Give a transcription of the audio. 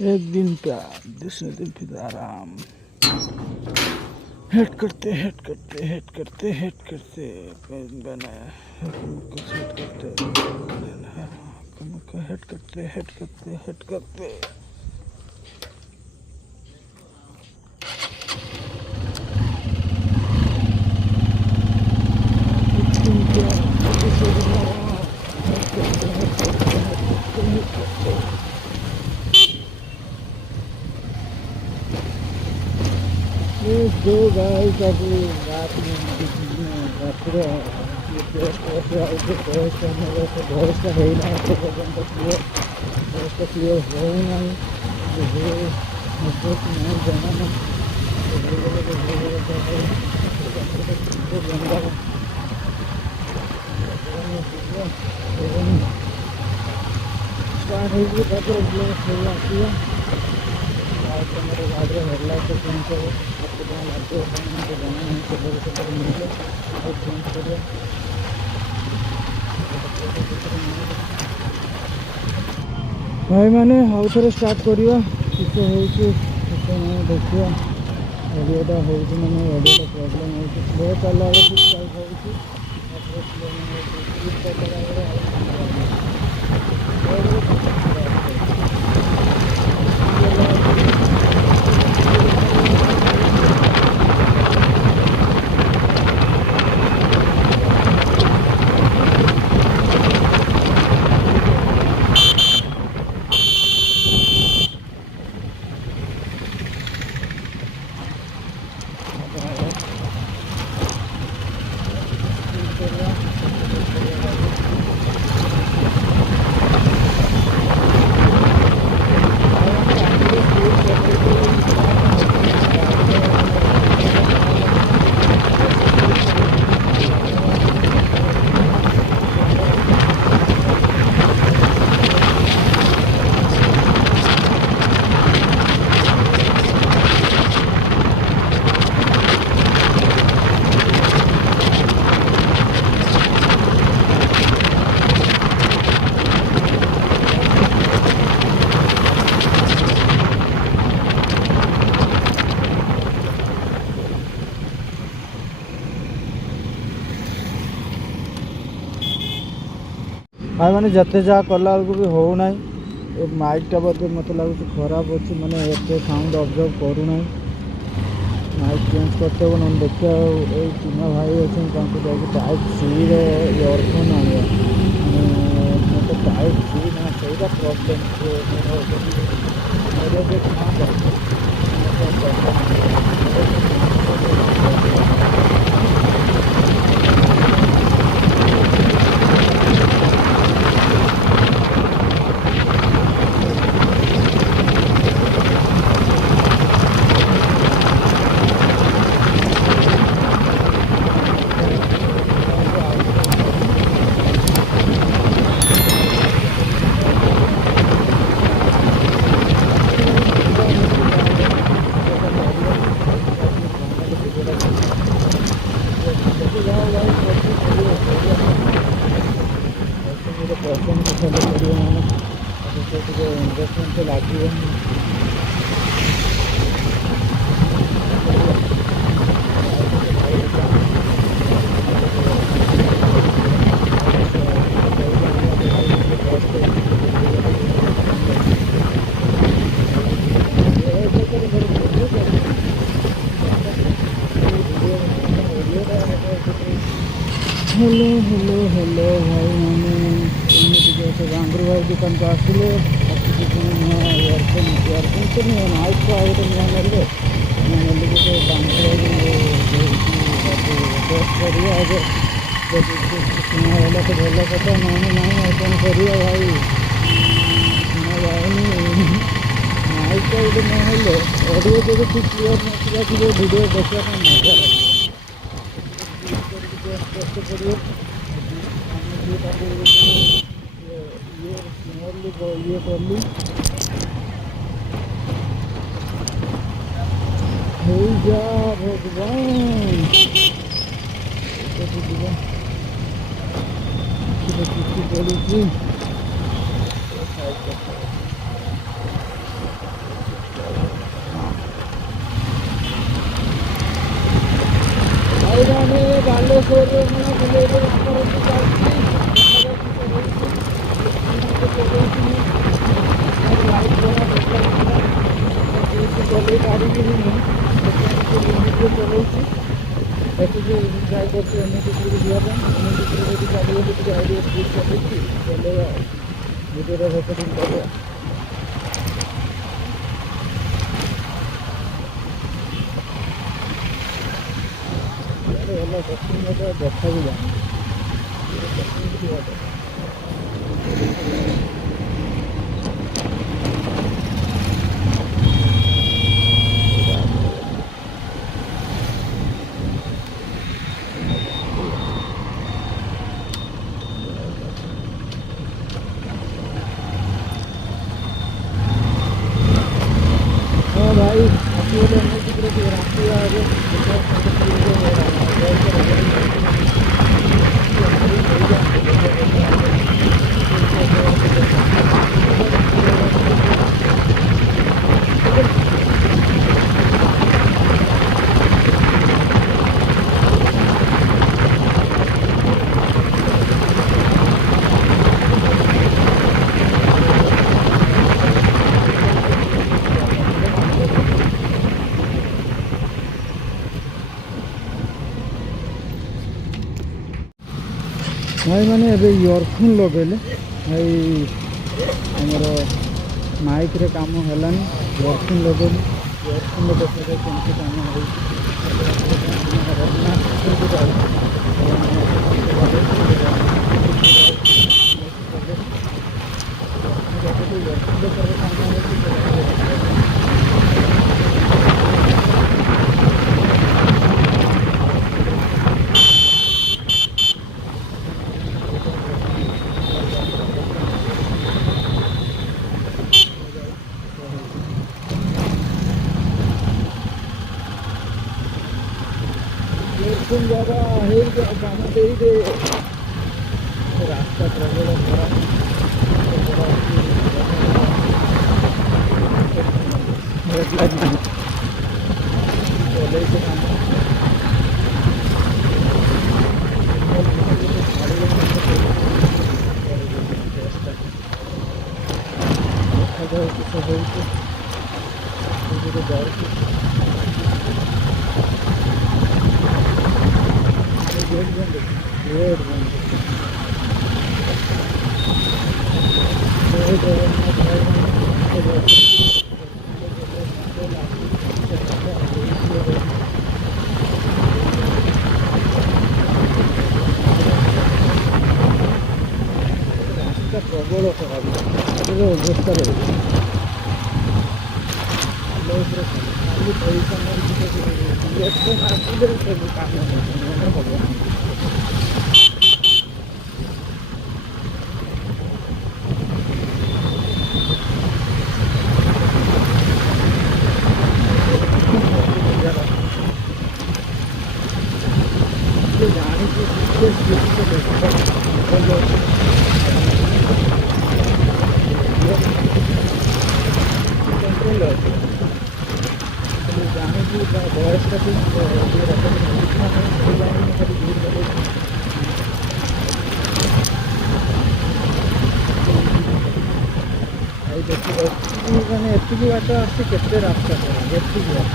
एक दिन प्यार दूसरे दिन फिर आराम। हेट करते हेट करते हेट करते हेट करते बनाया हेट करते हेट करते हेट करते हेट करते। दो गाइस अभी रात में रात्र भरोसा है ना भरोसा क्लियर हो नहीं जाना स्टार्ट होगी मेरे गाड़ी हेडलाइट चेंज करो आपको जहाँ लगते हो मुझे जाना नहीं तो मिले और चेंज करो भाई मैंने आउ थे स्टार्ट करिया किसी देखिए अडियोटा हो मैंने अडियोटा प्रोब्लेम हो स्लो चलला ठीक भाई मैंने जिते जहाँ कला बेलू भी हो ना माइकटा बोधे मत लगुच खराब अच्छे मैंने एत साउंड ऑब्जर्व करूना माइक चेंज करते हो ना देखिए ये चिन्ह भाई अच्छे टाइप सी इयरफोन आने मत टाइप सी ना सही प्रोब्लेम इन्वेस्टमेंट तो लगे हेलो हेलो हेलो भाई मैंने गांगरू भाई दुकान को आसिले इयरफोन तो नहीं माइक को आगे नेले टेस्ट करिए आगे सुना तो भल कथा नौने ना कौन करिए भाई सुना जाए माइक गोटे नहेले ऑडियो जब ठीक क्लीयर ना वीडियो देखा मजा लगे कष्ट करिए ये करली हो जा भगवान किसी पड़ी ବାଲେଶ୍ୱରରେ ମାନେ ବିଲେଇରେ ବାପର ଚାଲିଛି ଚଲେଇ ପାରିବିନି ମୁଁ ଚଲଉଛି ଦେଖିକି ଟ୍ରାଏ କରୁଛି ଏମିତି ଉପରକୁ ଯିବା ପାଇଁ ଏମିତି ଉପରକୁ ଯଦି ଚାଲିବ ଟିକେ ଆଉ ଟିକେ ସ୍ପିଡ୍ ଚଲେଇକି ଚଲେଇବା ଭିଡ଼ିଓରେ ରେକର୍ଡ଼ିଂ କରିବା। ଭଲ କଷ୍ଟିଂ ଦେଖା ବି ଯାଉନି हाँ भाई आपको रास्ते आगे भाई मैंने एबे इयरफोन लगेले भाई आमर माइक रे काम हेलानी इयरफोन लगेली इयरफोन देखा केमती काम ज़्यादा काम दे रास्ता प्रबल प्रबल खराब अवस्था रही मैंने एति बाट आसी के रास्ता एति बाट